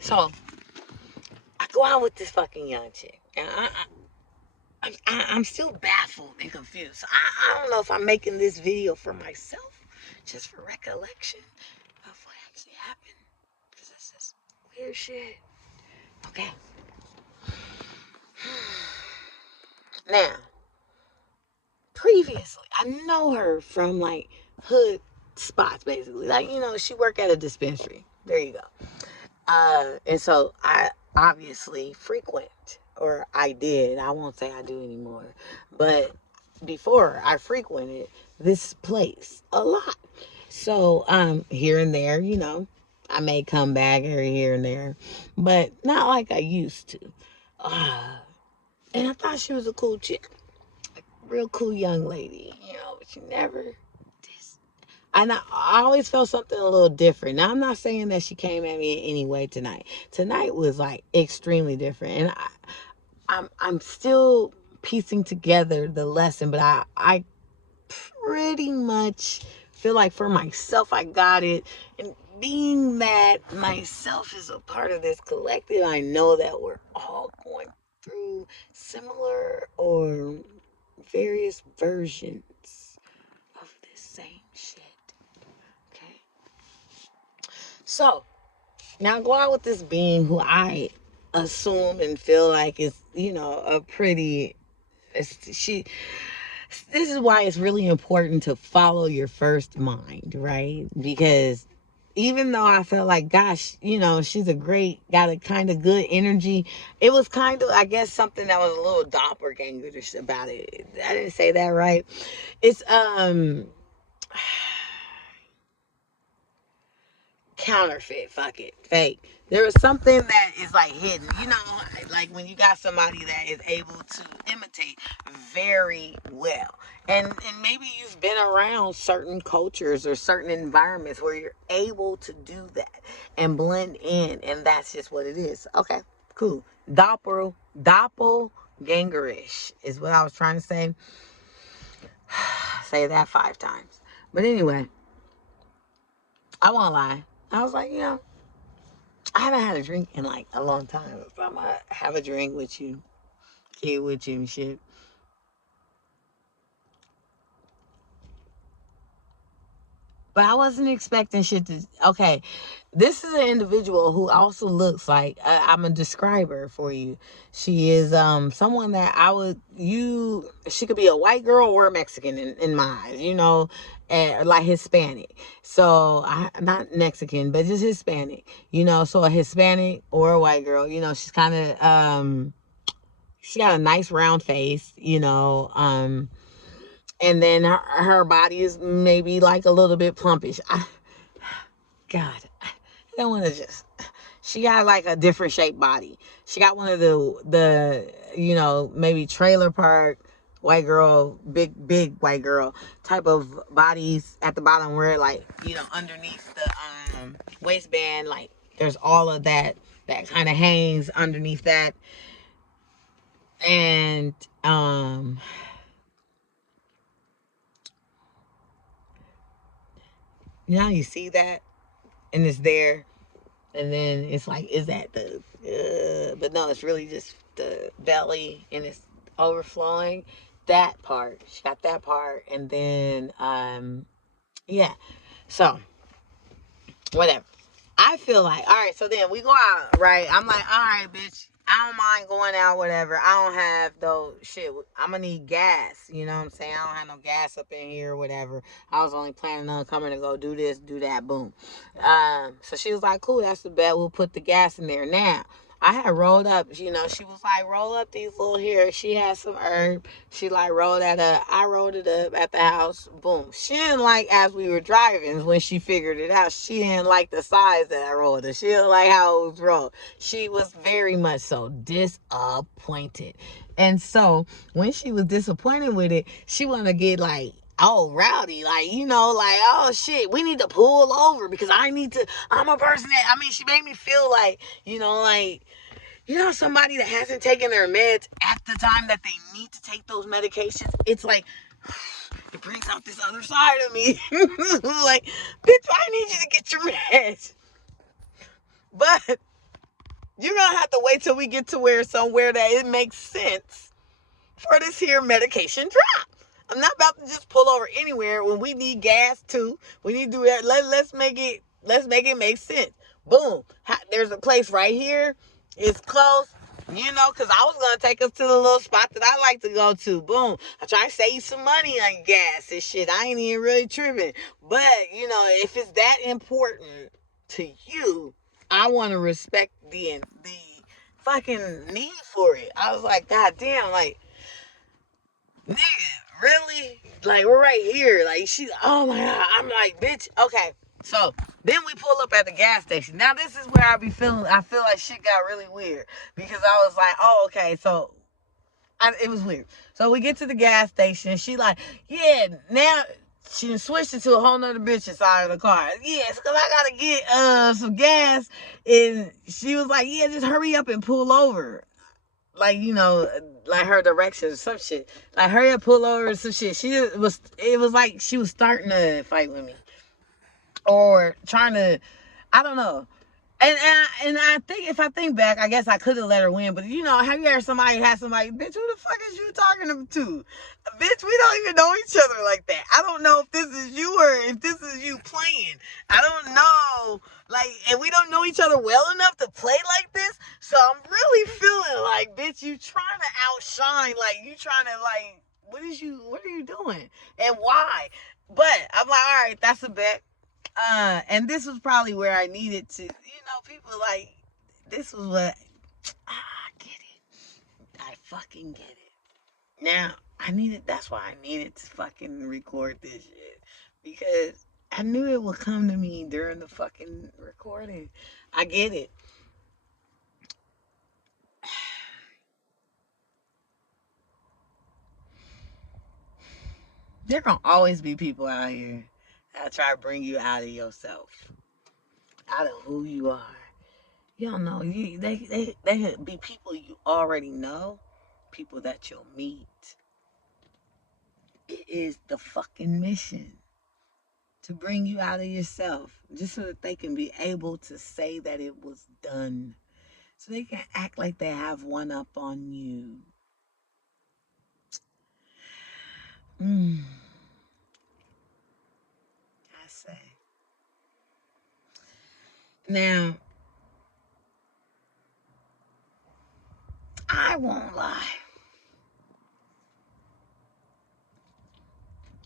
So I go out with this fucking young chick, and I'm still baffled and confused. I don't know if I'm making this video for myself, just for recollection of what actually happened, because this is weird shit. Okay. Now, previously, I know her from like hood spots, basically. Like, she worked at a dispensary. There you go. And so I obviously frequent, or I did. I won't say I do anymore. But before, I frequented this place a lot. So, here and there, I may come back every here and there, but not like I used to. And I thought she was a cool chick, real cool young lady, but she never. And I always felt something a little different. Now, I'm not saying that she came at me in any way tonight. Tonight was like extremely different, and I'm still piecing together the lesson, but I pretty much feel like for myself I got it. And being that myself is a part of this collective, I know that we're all going through similar or various versions of this same shit. Okay. So now go out with this being who I assume and feel like is, a pretty. She. This is why it's really important to follow your first mind, right? Because even though I felt like, gosh, she's got a kind of good energy, it was kind of, I guess, something that was a little doppelgangerish about it. I didn't say that right. It's counterfeit, fuck it, fake. There is something that is like hidden, like when you got somebody that is able to imitate very well. And maybe you've been around certain cultures or certain environments where you're able to do that and blend in, and that's just what it is. Okay, cool. Doppelgangerish is what I was trying to say. Say that 5 times. But anyway, I won't lie. I was like, I haven't had a drink in like a long time. So I'm gonna have a drink with you, kid with you and shit. But I wasn't expecting shit to. Okay, this is an individual who also looks like I'm a describer for you. She is someone that I would you. She could be a white girl or a Mexican in my eyes, and like Hispanic. So not Mexican, but just Hispanic. So a Hispanic or a white girl. She's kind of she got a nice round face. And then her body is maybe like a little bit plumpish. God, I don't want to just. She got like a different shaped body. She got one of the maybe trailer park white girl, big white girl type of bodies at the bottom where like underneath the waistband, like there's all of that kind of hangs underneath that. And you see that and it's there, and then it's like, is that the but no, it's really just the belly and it's overflowing. That part, she got that part. And then yeah, so whatever. I feel like, all right, so then we go out, right? I'm like, all right, bitch, I don't mind going out, whatever. I don't have though shit. I'm gonna need gas. You know what I'm saying? I don't have no gas up in here or whatever. I was only planning on coming to go do this, do that, boom. So she was like, cool, that's the bet. We'll put the gas in there. Now, I had rolled up, she was like, roll up these little here. She had some herb. She like rolled that up. I rolled it up at the house. Boom. She didn't like, as we were driving, when she figured it out, she didn't like the size that I rolled it. She didn't like how it was rolled. She was very much so disappointed. And so when she was disappointed with it, she wanted to get like, oh, rowdy, like, like, oh shit, we need to pull over because I'm a person that, she made me feel like, somebody that hasn't taken their meds at the time that they need to take those medications. It's like, it brings out this other side of me. Like, bitch, I need you to get your meds. But You're going to have to wait till we get to where somewhere that it makes sense for this here medication drop. I'm not about to just pull over anywhere when we need gas too. We need to do that. Let's make it make sense. Boom. There's a place right here. It's close. You know, because I was going to take us to the little spot that I like to go to. Boom. I try to save some money on gas and shit. I ain't even really tripping. But, you know, if it's that important to you, I want to respect the fucking need for it. I was like, God damn, like, nigga, really? Like, we're right here. Like, oh my God. I'm like, bitch, okay. So, then we pull up at the gas station. Now, this is where I feel like shit got really weird. Because I was like, oh, okay, so, it was weird. So, we get to the gas station. She like, yeah, now, she switched it to a whole nother bitch inside of the car. Yes, because I got to get some gas. And she was like, yeah, just hurry up and pull over. Like, you know, like her directions or some shit. Like, hurry up, pull over or some shit. It was like she was starting to fight with me. Or trying to, I don't know. And I think, if I think back, I guess I could have let her win. But, you know, have you ever had somebody, bitch, who the fuck is you talking to? Bitch, we don't even know each other like that. I don't know if this is you or if this is you playing. I don't know. Like, and we don't know each other well enough to play like this. So I'm really feeling like, bitch, you trying to outshine. Like, you trying to, like, what are you doing? And why? But I'm like, all right, that's a bet. And this was probably where I needed to, you know, people like, this was what, I get it. I fucking get it. Now, that's why I needed to fucking record this shit. Because I knew it would come to me during the fucking recording. I get it. There gonna always be people out here that try to bring you out of yourself. Out of who you are. You don't know. They could be people you already know, people that you'll meet. It is the fucking mission to bring you out of yourself, just so that they can be able to say that it was done. So they can act like they have one up on you. I say. Now, I won't lie.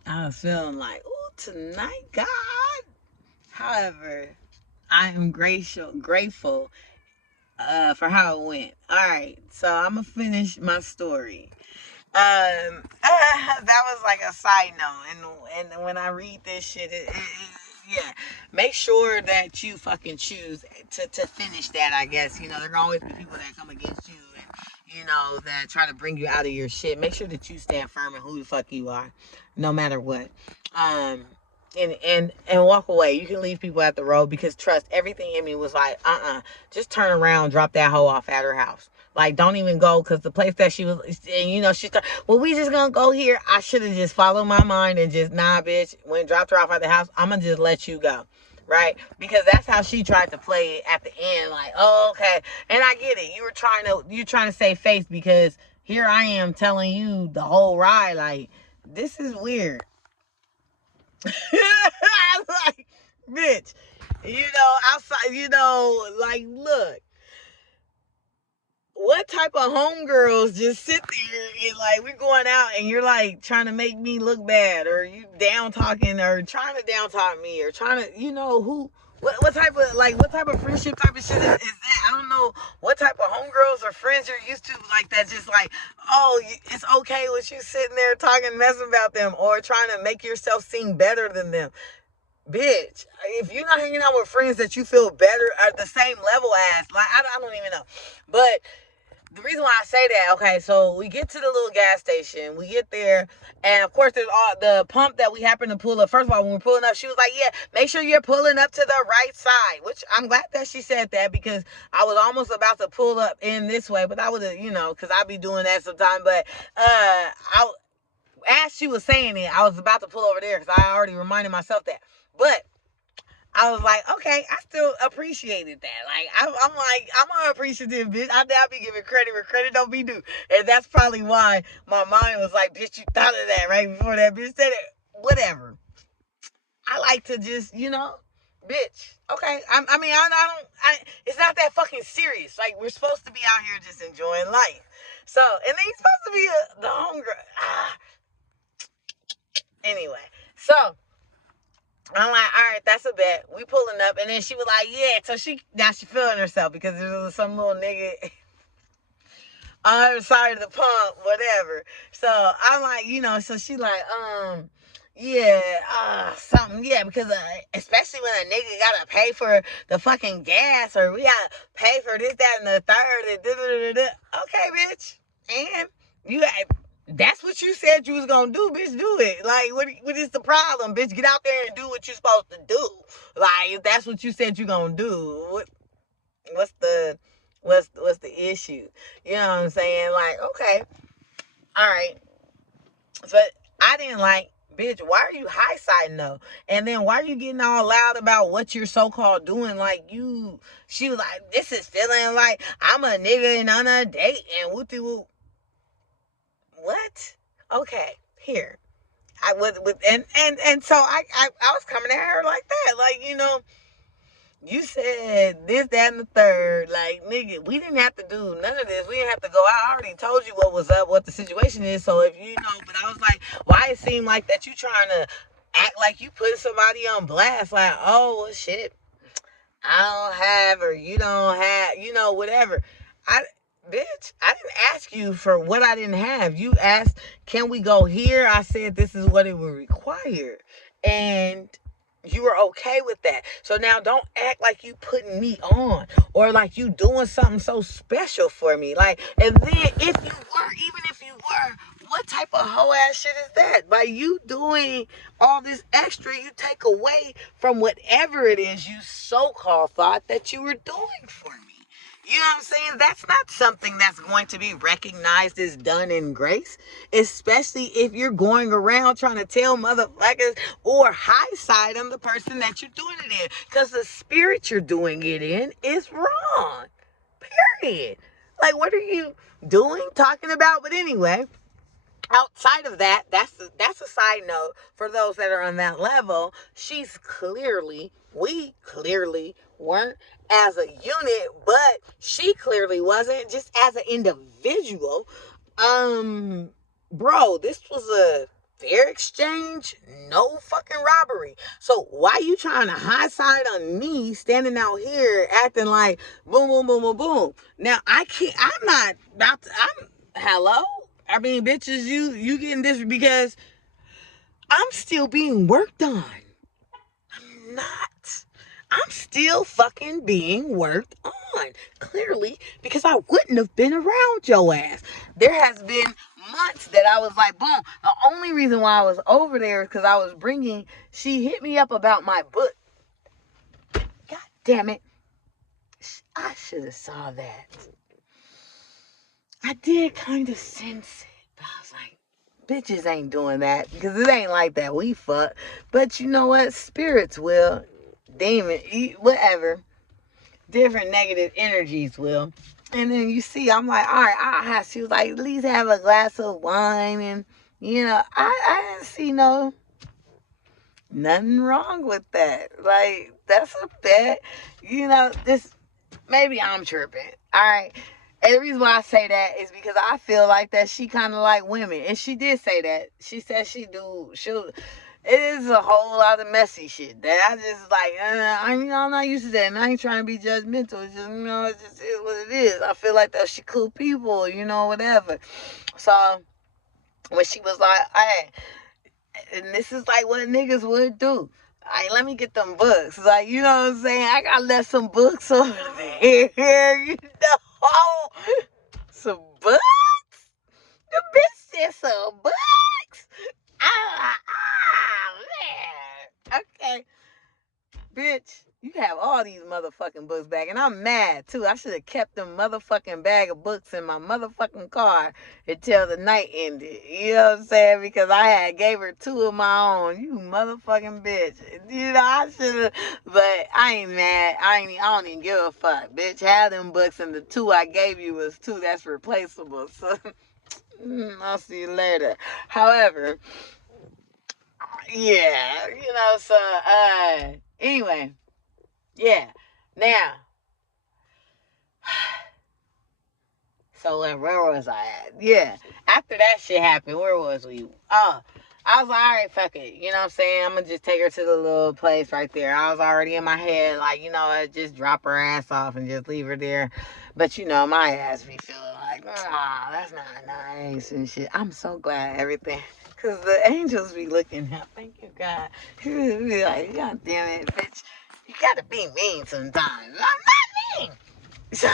I was feeling like, ooh, tonight, God. However, I am grateful for how it went. All right, so I'm gonna finish my story. That was like a side note, and when I read this shit, yeah, make sure that you fucking choose to finish that. I guess, you know, there are always be people that come against you, and you know, that try to bring you out of your shit. Make sure that you stand firm in who the fuck you are, no matter what. And walk away. You can leave people at the road, because trust, everything in me was like, just turn around, drop that hoe off at her house. Like, don't even go, because the place that she was, and you know, well, we just gonna go here. I should have just followed my mind and just, nah, bitch, when dropped her off at the house, I'm gonna just let you go. Right? Because that's how she tried to play it at the end. Like, oh, okay. And I get it. You're trying to save face, because here I am telling you the whole ride. Like, this is weird. Like, bitch, you know, outside, you know, like, look, what type of homegirls just sit there and like, we're going out and you're like trying to make me look bad, or you down talking, or trying to down talk me, or trying to, you know, what type of friendship type of shit is that? I don't know what type of homegirls or friends you're used to, like, that just like, oh, it's okay with you sitting there talking, messing about them, or trying to make yourself seem better than them. Bitch, if you're not hanging out with friends that you feel better at the same level as, like, I don't even know. But the reason why I say that, okay, so we get to the little gas station, we get there, and of course there's all the pump that we happen to pull up. First of all, when we're pulling up, she was like, yeah, make sure you're pulling up to the right side, which I'm glad that she said that, because I was almost about to pull up in this way, but I would have, you know, because I be doing that sometimes, but as she was saying it, I was about to pull over there, because I already reminded myself that. But I was like, okay, I still appreciated that. Like, I'm appreciative, bitch. I'll be giving credit where credit don't be due. And that's probably why my mind was like, bitch, you thought of that right before that bitch said it. Whatever. I like to just, bitch. Okay. It's not that fucking serious. Like, we're supposed to be out here just enjoying life. So, and then you're supposed to be the homegirl. Anyway, so I'm like, all right, that's a bet. We pulling up, and then she was like, yeah. So now she feeling herself because there was some little nigga on the other side of the pump, whatever. So I'm like, so she like, yeah, something, yeah, because especially when a nigga gotta pay for the fucking gas, or we gotta pay for this, that, and the third, and okay, bitch, and you got. That's what you said you was gonna do, bitch. Do it. Like, what is the problem, bitch? Get out there and do what you're supposed to do. Like, if that's what you said you're gonna do, what's the issue? You know what I'm saying? Like, okay, all right, but I didn't like, bitch. Why are you high siding though? And then why are you getting all loud about what you're so called doing? Like, she was like, this is feeling like I'm a nigga and on a date and whoopty whoop. What? Okay, here. I was with and so I was coming at her like that. Like, you said this, that, and the third. Like, nigga, we didn't have to do none of this. We didn't have to go. I already told you what was up, what the situation is. So if but I was like, why it seemed like that you trying to act like you put somebody on blast, like, oh well, shit, I don't have, or you don't have, whatever. Bitch, I didn't ask you for what I didn't have. You asked, can we go here? I said this is what it would require. And you were okay with that. So now don't act like you putting me on, or like you doing something so special for me. Like, and then even if you were, what type of hoe ass shit is that? By you doing all this extra, you take away from whatever it is you so-called thought that you were doing for me. You know what I'm saying? That's not something that's going to be recognized as done in grace, especially if you're going around trying to tell motherfuckers or high side on the person that you're doing it in, because the spirit you're doing it in is wrong. Period. Like, what are you doing, talking about? But anyway, outside of that, that's a side note for those that are on that level. We clearly weren't as a unit, but she clearly wasn't just as an individual. Bro, this was a fair exchange, no fucking robbery. So why you trying to high side on me standing out here acting like boom, boom, boom, boom, boom? Now I'm not about to, hello? I mean, bitches, you getting this because I'm still being worked on. I'm not. I'm still fucking being worked on. Clearly, because I wouldn't have been around your ass. There has been months that I was like, boom. The only reason why I was over there is because I was she hit me up about my book. God damn it. I should have saw that. I did kind of sense it. But I was like, bitches ain't doing that because it ain't like that. We fuck. But you know what? Spirits will. Demon, whatever. Different negative energies will. And then you see, I'm like, all right, she was like, at least have a glass of wine. And, I didn't see nothing wrong with that. Like, that's a bet. Maybe I'm tripping. All right. And the reason why I say that is because I feel like that she kind of like women. And she did say that. She said it is a whole lot of messy shit that I just like, I'm not used to that. And I ain't trying to be judgmental. It's just, it just is what it is. I feel like that she cool people, whatever. So when she was like, hey, and this is like what niggas would do. Let me get them books. Like, you know what I'm saying? I got left some books over there, Some books? The bitch said some books? Man. Okay. Bitch, You have all these motherfucking books back. And I'm mad, too. I should have kept them motherfucking bag of books in my motherfucking car until the night ended. You know what I'm saying? Because I had gave her 2 of my own. You motherfucking bitch. You know, I should have. But I ain't mad. I don't even give a fuck, bitch. Have them books, and the 2 I gave you was 2 that's replaceable. So, I'll see you later. However, yeah, you know, so, anyway. Yeah. Now, so where was I at? Yeah. After that shit happened, where was we? Oh, I was like, all right, fuck it. You know what I'm saying? I'm going to just take her to the little place right there. I was already in my head, like, you know, just drop her ass off and just leave her there. But, you know, my ass be feeling like, that's not nice and shit. I'm so glad everything. Because the angels be looking up. Thank you, God. Be like, God damn it, bitch. You got to be mean sometimes. I'm not mean. So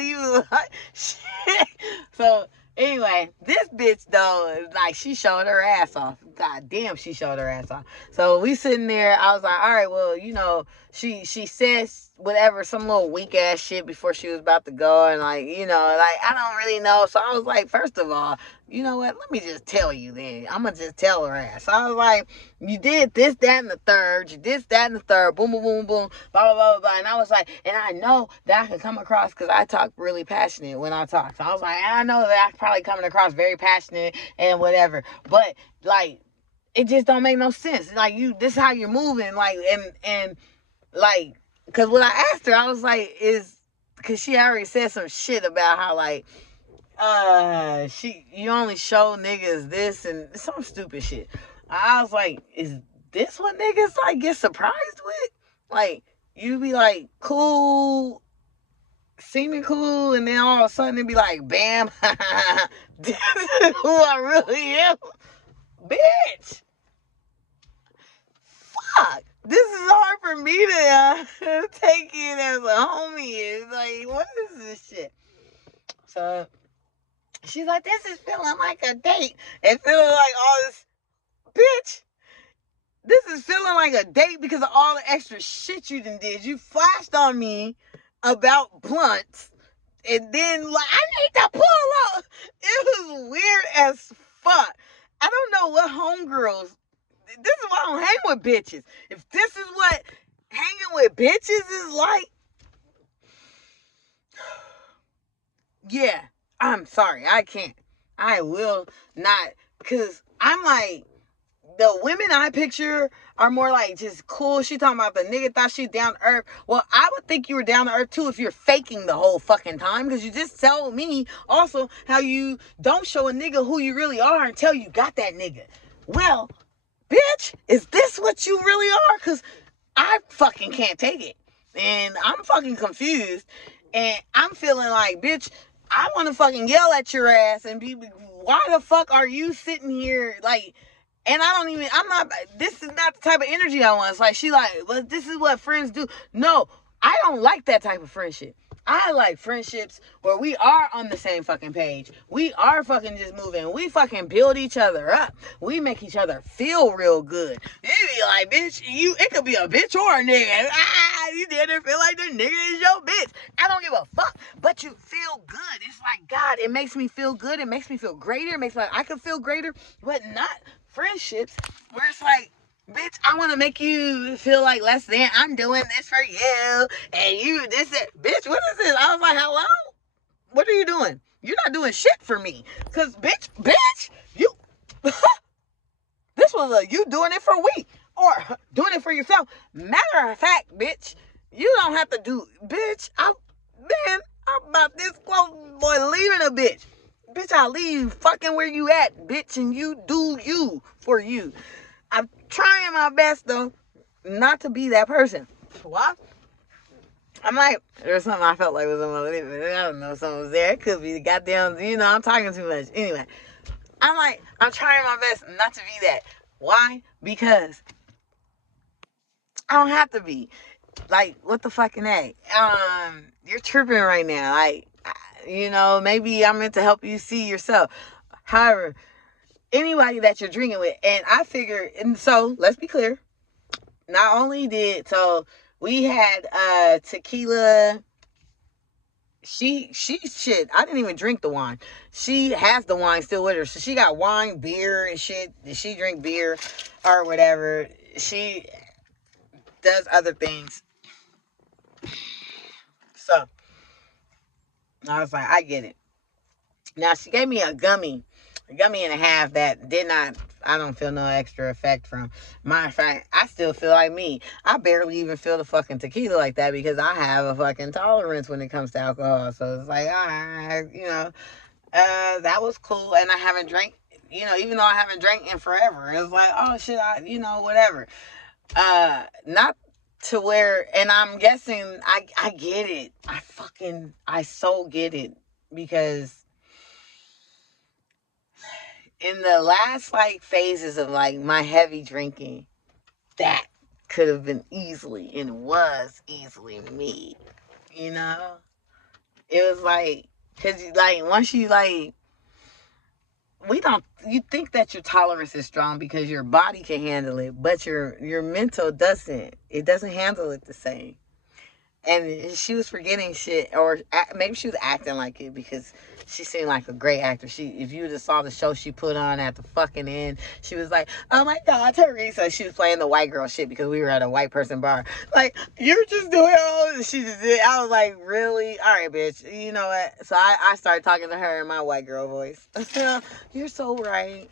he was like, shit. So anyway, this bitch though, like she showed her ass off. God damn, she showed her ass off. So we sitting there. I was like, all right, well, you know, she says whatever, some little weak ass shit before she was about to go, and like, you know, like I don't really know. So I was like, first of all, you know what? Let me just tell you then. I'm gonna just tell her ass. So I was like, you did this, that, and the third. You did that and the third. Boom, boom, boom, boom. Blah, blah, blah, blah. And I was like, and I know that I can come across because I talk really passionate when I talk. So I was like, I know that I'm probably coming across very passionate and whatever. But like, it just don't make no sense. Like this is how you're moving. Like, and like, because when I asked her, I was like, because she already said some shit about how like, you only show niggas this and some stupid shit. I was like, is this what niggas like get surprised with? Like, you be like cool, seeming cool, and then all of a sudden it be like, bam, this is who I really am, bitch. Fuck. This is hard for me to take it as a homie. It's like, what is this shit? So she's like, this is feeling like a date. And feeling like all this, bitch. This is feeling like a date because of all the extra shit you done did. You flashed on me about blunts. And then, like, I need to pull up. It was weird as fuck. I don't know what homegirls. This is why I don't hang with bitches. If this is what hanging with bitches is like, yeah, I'm sorry. I can't. I will not. Because I'm like, the women I picture are more like just cool. She talking about the nigga thought she down to earth. Well, I would think you were down to earth too if you're faking the whole fucking time. Because you just told me also how you don't show a nigga who you really are until you got that nigga. Well, bitch, is this what you really are? Because I fucking can't take it. And I'm fucking confused. And I'm feeling like, bitch, I want to fucking yell at your ass and be, why the fuck are you sitting here like, and this is not the type of energy I want. It's like, she like, well, this is what friends do. No, I don't like that type of friendship. I like friendships where we are on the same fucking page. We are fucking just moving. We fucking build each other up. We make each other feel real good. You be like, bitch, it could be a bitch or a nigga. You didn't feel like the nigga is your bitch. I don't give a fuck, but you feel good. It's like, God, it makes me feel good. It makes me feel greater. It makes me like I can feel greater, but not friendships where it's like, bitch, I want to make you feel like less than. I'm doing this for you, and you this. Bitch, what is this? I was like, hello? What are you doing? You're not doing shit for me. Because, bitch, you... this was you doing it for we. Or doing it for yourself. Matter of fact, bitch, you don't have to do... Bitch, I'm about this close, boy, leaving a bitch. Bitch, I'll leave fucking where you at, bitch, and you do you for you. I'm trying my best, though, not to be that person. What? I'm like, there's something I felt like was on my lip. I don't know if someone was there. It could be the goddamn, I'm talking too much. Anyway, I'm like, I'm trying my best not to be that. Why? Because I don't have to be. Like, what the fucking A? You're tripping right now. Like, maybe I'm meant to help you see yourself. However, anybody that you're drinking with, and I figure, and so let's be clear. Not only did We had tequila. She shit. I didn't even drink the wine. She has the wine still with her, so she got wine, beer, and shit. She drink beer or whatever. She does other things. So I was like, I get it. Now she gave me a gummy and a half that did not. I don't feel no extra effect from. Matter of fact, I still feel like me. I barely even feel the fucking tequila like that because I have a fucking tolerance when it comes to alcohol. So it's like, that was cool, and I haven't drank. Even though I haven't drank in forever, it was like, oh shit, whatever. Not to where, and I'm guessing I get it. I so get it because in the last like phases of like my heavy drinking, that could have been easily and was easily me. You know, it was like, cause like once you like, you think that your tolerance is strong because your body can handle it, but your mental doesn't. It doesn't handle it the same. And she was forgetting shit, or maybe she was acting like it because she seemed like a great actor. If you just saw the show she put on at the fucking end, she was like, "Oh my God, Teresa!" She was playing the white girl shit because we were at a white person bar. Like, you're just doing all this. She just did. I was like, really? All right, bitch. You know what? So I started talking to her in my white girl voice. You're so right.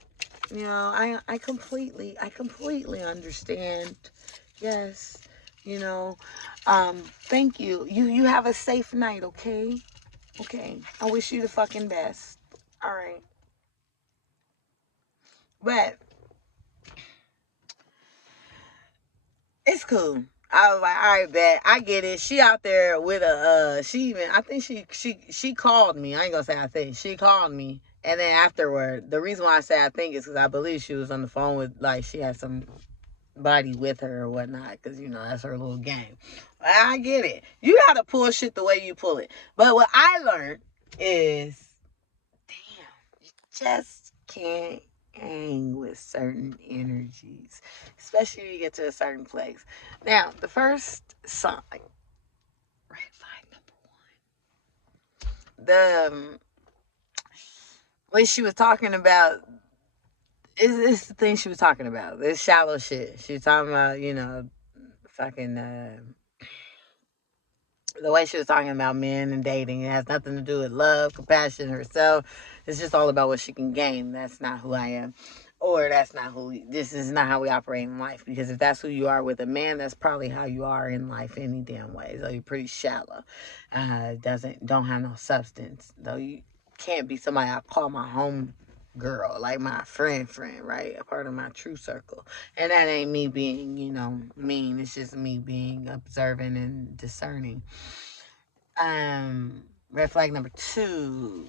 I completely understand. Yes. You know, thank you. You have a safe night, okay? Okay. I wish you the fucking best. All right. But it's cool. I was like, all right, bet. I get it. She out there with I think she called me. I ain't gonna say I think. She called me. And then afterward, the reason why I say I think is because I believe she was on the phone with, like, she had somebody with her or whatnot, because that's her little game. I get it. You gotta pull shit the way you pull it. But what I learned is, damn, you just can't hang with certain energies, especially when you get to a certain place. Now, the first sign, red flag number one, what she was talking about. Is the thing she was talking about. This shallow shit. She was talking about, fucking the way she was talking about men and dating. It has nothing to do with love, compassion, herself. It's just all about what she can gain. That's not who I am. Or this is not how we operate in life. Because if that's who you are with a man, that's probably how you are in life any damn way. So you're pretty shallow. Don't have no substance. Though you can't be somebody I call my home girl, like my friend, right? A part of my true circle. And that ain't me being, mean. It's just me being observant and discerning. Red flag number two,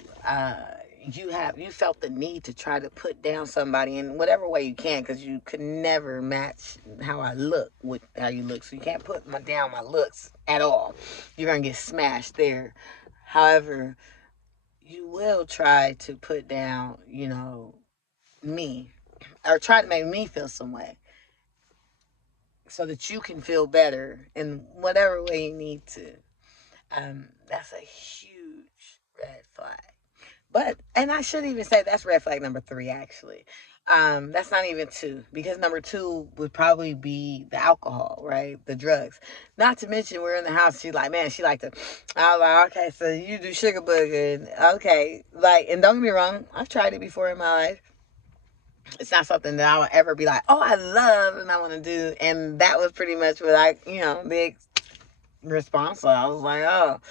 you felt the need to try to put down somebody in whatever way you can, because you could never match how I look with how you look. So you can't put down my looks at all. You're gonna get smashed there. However, you will try to put down, me, or try to make me feel some way so that you can feel better in whatever way you need to. That's a huge red flag. And I should even say that's red flag number three, actually. That's not even two, because number two would probably be the alcohol, right? The drugs. Not to mention, we're in the house. She's like, man, she like to. I was like, okay, so you do sugar booger, okay, like, and don't get me wrong, I've tried it before in my life. It's not something that I would ever be like, oh, I love and I want to do. And that was pretty much what the response. So I was like, oh.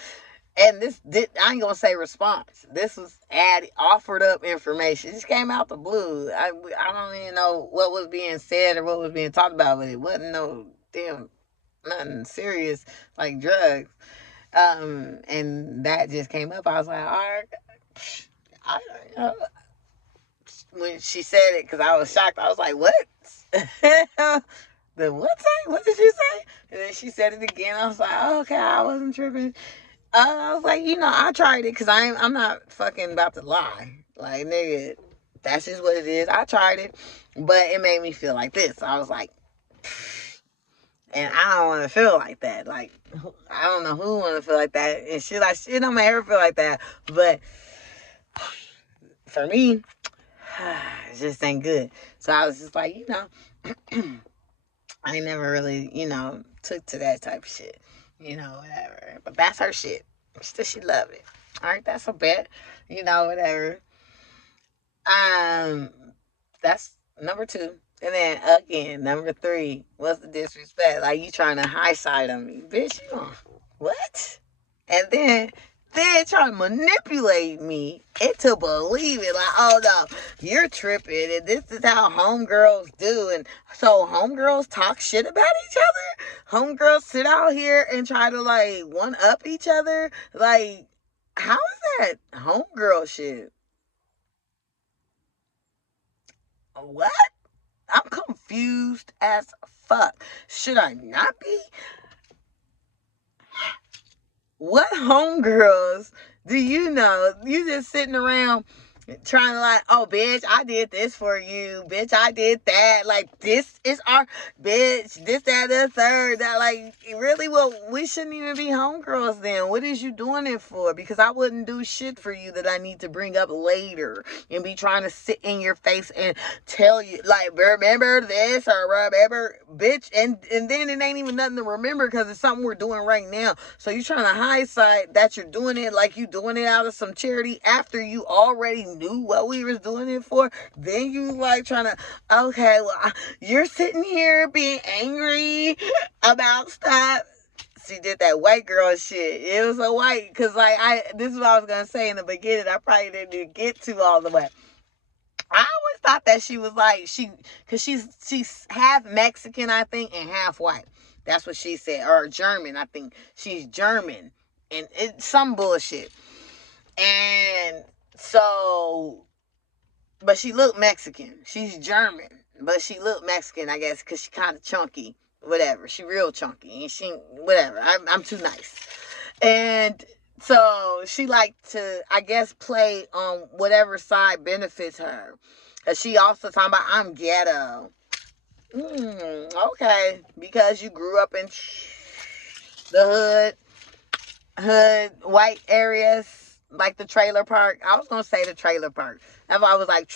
And I ain't gonna say response. This was offered up information. It just came out the blue. I don't even know what was being said or what was being talked about, but it wasn't nothing serious like drugs. And that just came up. I was like, all right. When she said it, because I was shocked. I was like, what? The what say? What did she say? And then she said it again. I was like, oh, okay, I wasn't tripping. I was like, I tried it because I'm not fucking about to lie. Like, nigga, that's just what it is. I tried it, but it made me feel like this. I was like, And I don't want to feel like that. Like, I don't know who want to feel like that. And shit, like, shit don't make her feel like that. But for me, it just ain't good. So I was just like, I ain't never really, took to that type of shit. Whatever. But that's her shit. She love it. All right, that's a bet. Whatever. That's number 2. And then again, number 3, what's the disrespect? Like, you trying to high side on me. Bitch, you gonna, what? And then trying to manipulate me into believing, like, oh no, you're tripping, and this is how homegirls do. And so homegirls talk shit about each other? Homegirls sit out here and try to, like, one-up each other? Like, how is that homegirl shit? What? I'm confused as fuck. Should I not be? What homegirls do you know? You just sitting around trying to, like, oh, bitch, I did this for you. Bitch, I did that. Like, this is our bitch. This, that, the third. That, like, really, well, we shouldn't even be homegirls then. What is you doing it for? Because I wouldn't do shit for you that I need to bring up later and be trying to sit in your face and tell you, like, remember this or remember, bitch. And then it ain't even nothing to remember because it's something we're doing right now. So you trying to hindsight that you're doing it like you doing it out of some charity after you already knew what we was doing it for. Then you, like, trying to, okay, well, you're sitting here being angry about stuff. She did that white girl shit. It was a white, because, like, this is what I was going to say in the beginning. I probably didn't get to all the way. I always thought that she was like, because she's half Mexican, I think, and half white. That's what she said. Or German, I think. She's German. And it's some bullshit. And so, but she looked Mexican. She's German, but she looked Mexican, I guess, because she kind of chunky. Whatever. She real chunky. And she, whatever. I'm too nice. And so she liked to, I guess, play on whatever side benefits her. And she also talking about, I'm ghetto. Okay. Because you grew up in the hood, white areas, like the trailer park. I was going to say the trailer park. That's why I was like,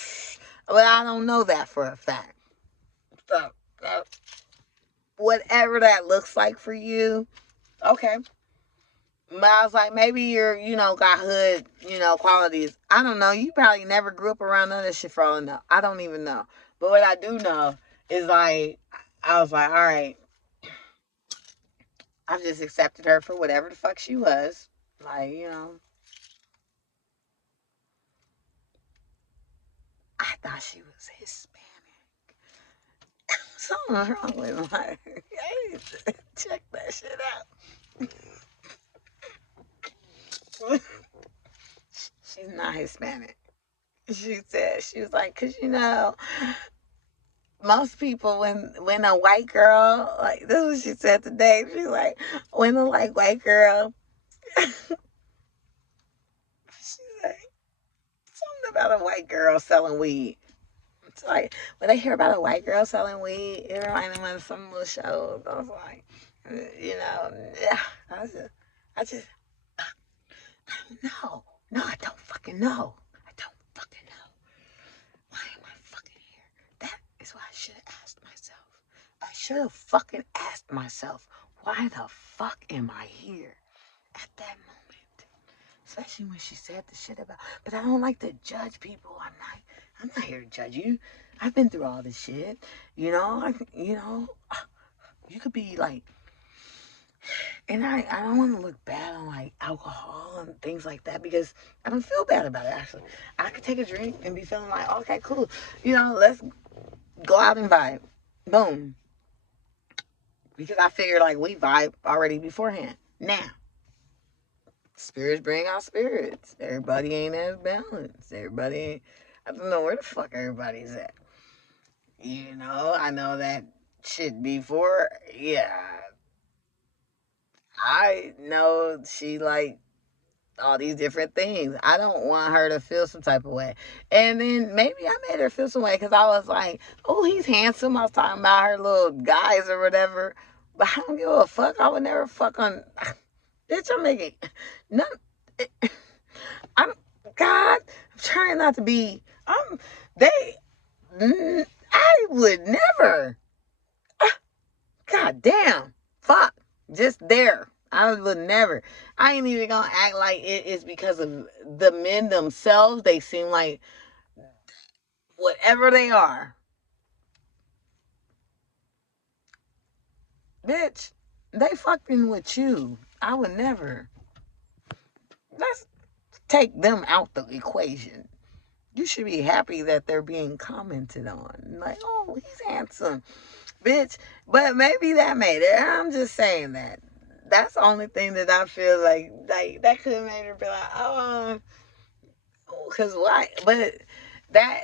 but I don't know that for a fact. So, whatever that looks like for you, okay. But I was like, maybe you're, got hood, qualities. I don't know. You probably never grew up around none of this shit for all I know. I don't even know. But what I do know is, like, I was like, all right, I've just accepted her for whatever the fuck she was. Like, I thought she was Hispanic. Something's wrong with my, I need to check that shit out. She's not Hispanic. She said, she was like, because, most people, when a white girl, like, this is what she said today. She's like, when a, like, white girl, she's like, something about a white girl selling weed. It's like, when I hear about a white girl selling weed, it reminded me of some little shows. I was like, yeah, I don't know. No, I don't fucking know. I don't fucking know. Why am I fucking here? That is what I should have asked myself. I should have fucking asked myself, why the fuck am I here at that moment? Especially when she said the shit about, but I don't like to judge people. I'm not here to judge you. I've been through all this shit. You could be like, and I don't want to look bad on, like, alcohol and things like that, because I don't feel bad about it, actually. I could take a drink and be feeling like, okay, cool. Let's go out and vibe. Boom. Because I figured, like, we vibe already beforehand. Now, spirits bring out spirits. Everybody ain't as balanced. Everybody ain't, I don't know where the fuck everybody's at. I know that shit before. Yeah. I know she, like, all these different things. I don't want her to feel some type of way. And then maybe I made her feel some way because I was like, oh, he's handsome. I was talking about her little guys or whatever. But I don't give a fuck. I would never fuck on. Bitch, I'm making none. I'm God. I'm trying not to be. They. I would never. God damn. Fuck. Just there. I would never. I ain't even gonna act like it is because of the men themselves. They seem like whatever they are. Bitch, they fucking with you. I would never. Let's take them out the equation. You should be happy that they're being commented on. Like, oh, he's handsome. Bitch. But maybe that made it. I'm just saying that. That's the only thing that I feel like that could have made her be like, oh, because why? But that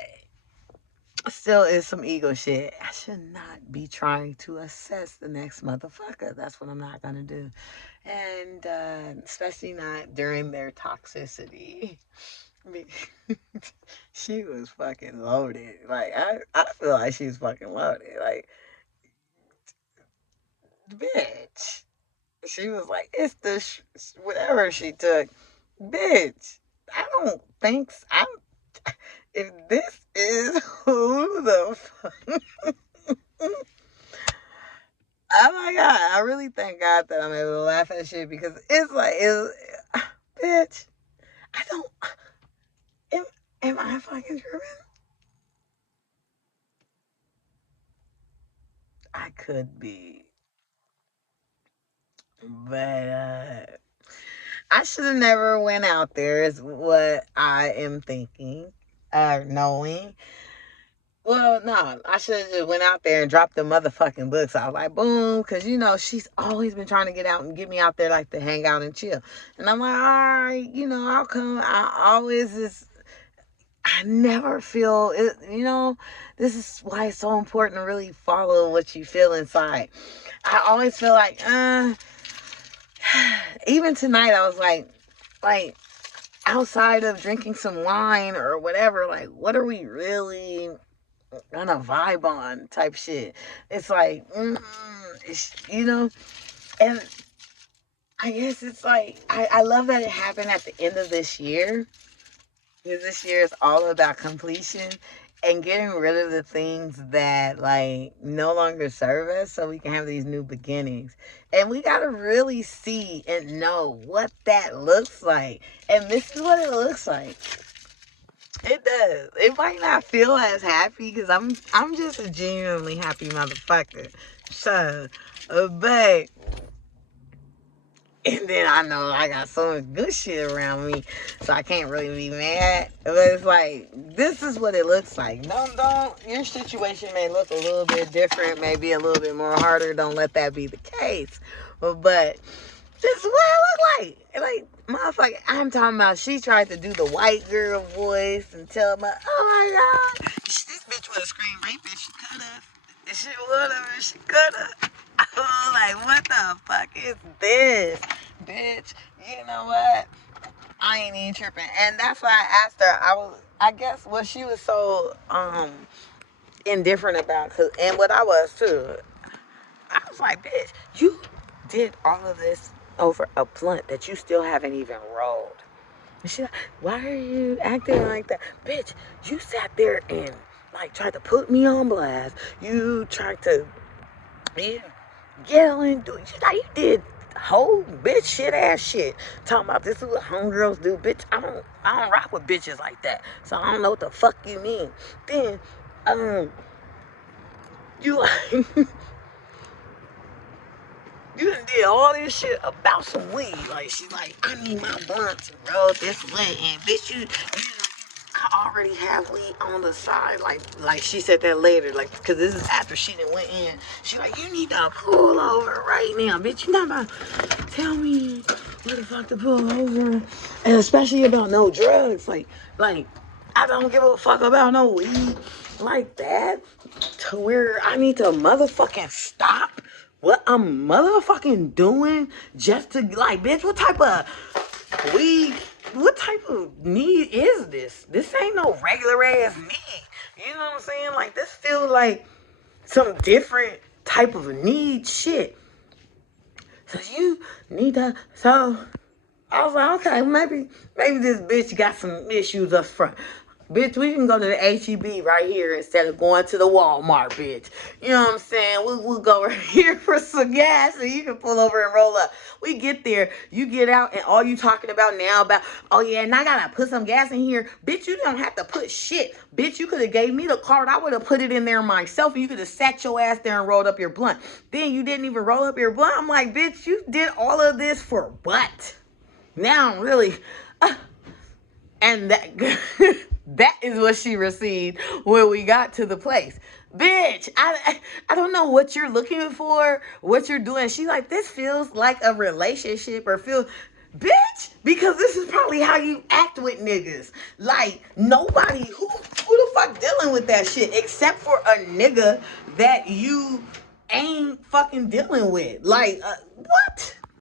still is some ego shit. I should not be trying to assess the next motherfucker. That's what I'm not going to do. And especially not during their toxicity. I mean, she was fucking loaded. Like, I feel like she was fucking loaded. Like, bitch. She was like, it's the whatever she took. Bitch, I don't think so. If this is who the fuck. Oh my God, I really thank God that I'm able to laugh at shit because it's like, bitch, I don't, am I fucking driven? I could be. But I should have never went out there is what I am thinking, knowing. Well, no, I should have just went out there and dropped the motherfucking books. I was like, boom, because, you know, she's always been trying to get out and get me out there like to hang out and chill. And I'm like, all right, you know, I'll come. I always just, I never feel, it, you know, this is why it's so important to really follow what you feel inside. I always feel like, even tonight I was like, outside of drinking some wine or whatever, like, what are we really gonna vibe on type shit? It's like, it's, you know, and I guess it's like, I love that it happened at the end of this year, because this year is all about completion and getting rid of the things that like no longer serve us so we can have these new beginnings. And we got to really see and know what that looks like. And this is what it looks like. It does. It might not feel as happy because I'm just a genuinely happy motherfucker. So, but and then I know I got so much good shit around me, so I can't really be mad. But it's like, this is what it looks like. Don't, your situation may look a little bit different, maybe a little bit more harder. Don't let that be the case. But this is what it look like. Like, motherfucker, I'm talking about she tried to do the white girl voice and tell me, oh my God, this bitch would have screamed rapist. She could have. She would have and she could have. I was like, what the fuck is this? Bitch, you know what? I ain't even tripping. And that's why I asked her, I guess what she was so indifferent about, and what I was too. I was like, bitch, you did all of this over a blunt that you still haven't even rolled. And she's like, why are you acting like that? Bitch, you sat there and like tried to put me on blast. You tried to yell and do it. Like, you did whole bitch shit ass shit. Talking about this is what homegirls do. Bitch, I don't rock with bitches like that. So I don't know what the fuck you mean. Then, you like you done did all this shit about some weed. Like, she's like, I need my blunt to roll this way. And bitch, you I already have weed on the side. Like she said that later. Like, because this is after she done went in. She like, you need to pull over right now. Bitch, you not about to tell me what the fuck to pull over. And especially about no drugs. Like, I don't give a fuck about no weed like that. To where I need to motherfucking stop what I'm motherfucking doing just to, like, bitch, what type of weed, what type of need is this? This ain't no regular ass need. You know what I'm saying? Like, this feels like some different type of need shit. cause you need to. So I was like, okay, maybe this bitch got some issues up front. Bitch, we can go to the HEB right here instead of going to the Walmart, bitch. You know what I'm saying? We'll go right here for some gas and you can pull over and roll up. We get there, you get out, and all you talking about now about, oh yeah, and I gotta put some gas in here. Bitch, you don't have to put shit. Bitch, you could have gave me the card. I would have put it in there myself and you could have sat your ass there and rolled up your blunt. Then you didn't even roll up your blunt. I'm like, bitch, you did all of this for what? Now I'm really... and that that is what she received when we got to the place. Bitch, I don't know what you're looking for, what you're doing. She's like, this feels like a relationship or feels... Bitch, because this is probably how you act with niggas. Like, nobody, who the fuck dealing with that shit except for a nigga that you ain't fucking dealing with. Like, what?